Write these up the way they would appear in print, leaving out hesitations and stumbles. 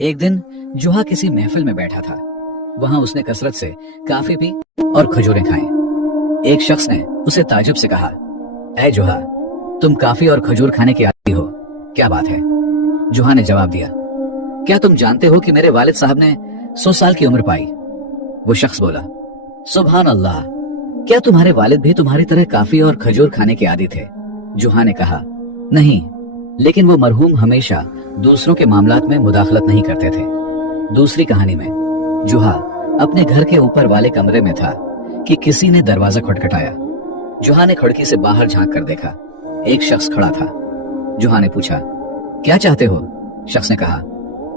ایک دن جوہا کسی محفل میں بیٹھا تھا۔ وہاں اس نے کثرت سے کافی پی اور کھجوریں کھائیں۔ ایک شخص نے اسے تعجب سے کہا، اے جوہا، تم کافی اور کھجور کھانے کے عادی ہو، کیا بات ہے؟ جوہا نے جواب دیا، کیا تم جانتے ہو کہ میرے والد صاحب نے 100 سال کی عمر پائی؟ وہ شخص بولا، سبحان اللہ، کیا تمہارے والد بھی تمہاری طرح کافی اور کھجور کھانے کے عادی تھے؟ جوہا نے کہا، نہیں، لیکن وہ مرحوم ہمیشہ دوسروں کے معاملات میں مداخلت نہیں کرتے تھے۔ دوسری کہانی میں جوہا اپنے گھر کے اوپر والے کمرے میں تھا کہ کسی نے دروازہ کھٹکھٹایا۔ جوہا نے کھڑکی سے باہر جھانک کر دیکھا، ایک شخص کھڑا تھا۔ جوہا نے پوچھا، کیا چاہتے ہو؟ شخص نے کہا،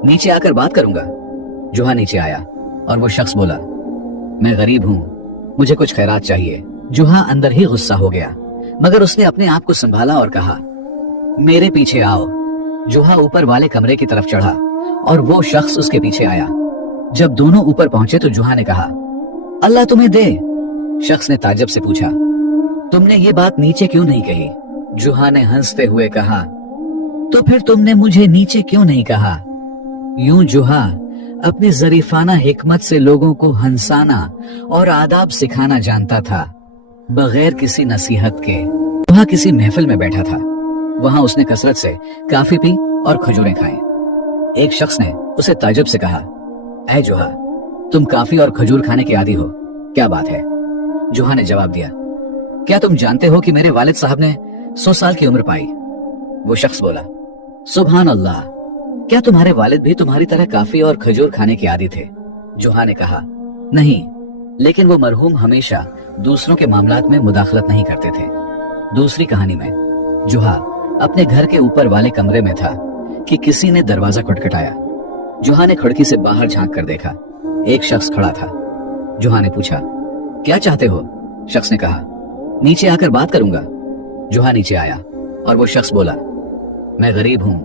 نیچے آ کر بات کروں گا۔ جوہا نیچے آیا اور وہ شخص بولا، میں غریب ہوں، مجھے کچھ خیرات چاہیے۔ جوہا اندر ہی غصہ ہو گیا، مگر اس نے اپنے آپ کو سنبھالا اور کہا، میرے پیچھے آؤ۔ جوہا اوپر والے کمرے کی طرف چڑھا اور وہ شخص اس کے پیچھے آیا۔ جب دونوں اوپر پہنچے تو جوہا نے کہا، اللہ تمہیں دے۔ شخص نے تعجب سے پوچھا، تم نے یہ بات نیچے کیوں نہیں کہی؟ جوہا نے ہنستے ہوئے کہا، تو پھر تم نے مجھے نیچے کیوں نہیں کہا؟ یوں جوہا اپنی ظریفانہ حکمت سے لوگوں کو ہنسانا اور آداب سکھانا جانتا تھا، بغیر کسی نصیحت کے۔ جوہا کسی محفل میں بیٹھا تھا۔ وہاں اس نے کثرت سے کافی پی اور کھجوریں کھائیں۔ ایک شخص نے اسے تعجب سے کہا، اے جوہا، تم کافی اور کھجور کھانے کے عادی ہو، کیا بات ہے؟ جوہا نے جواب دیا، کیا تم جانتے ہو کہ میرے والد صاحب نے 100 سال کی عمر پائی؟ وہ شخص بولا، سبحان اللہ، کیا تمہارے والد بھی تمہاری طرح کافی اور کھجور کھانے کے عادی تھے؟ جوہا نے کہا، نہیں، لیکن وہ مرحوم ہمیشہ دوسروں کے معاملات میں مداخلت نہیں کرتے تھے۔ دوسری کہانی میں جوہا اپنے گھر کے اوپر والے کمرے میں تھا کہ کسی نے دروازہ کھٹکھٹایا۔ جوہا نے کھڑکی سے باہر جھانک کر دیکھا، ایک شخص کھڑا تھا۔ جوہا نے پوچھا، کیا چاہتے ہو؟ شخص نے کہا، نیچے آ کر بات کروں گا۔ جوہا نیچے آیا اور وہ شخص بولا، میں غریب ہوں،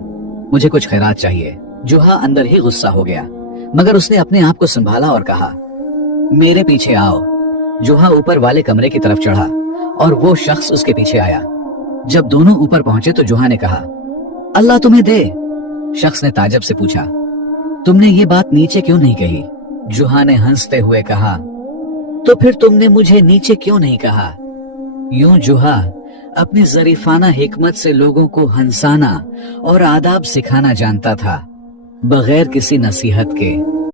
مجھے کچھ خیرات چاہیے۔ جوہا اندر ہی غصہ ہو گیا، مگر اس نے اپنے آپ کو سنبھالا اور کہا، میرے پیچھے آؤ۔ جوہا اوپر والے کمرے کی طرف چڑھا اور وہ شخص اس کے پیچھے آیا۔ جب دونوں اوپر پہنچے تو جوہا نے کہا، اللہ تمہیں دے۔ شخص نے تعجب سے پوچھا، تم نے یہ بات نیچے کیوں نہیں کہی؟ جوہا نے ہنستے ہوئے کہا، تو پھر تم نے مجھے نیچے کیوں نہیں کہا؟ یوں جوہا اپنی ظریفانہ حکمت سے لوگوں کو ہنسانا اور آداب سکھانا جانتا تھا، بغیر کسی نصیحت کے۔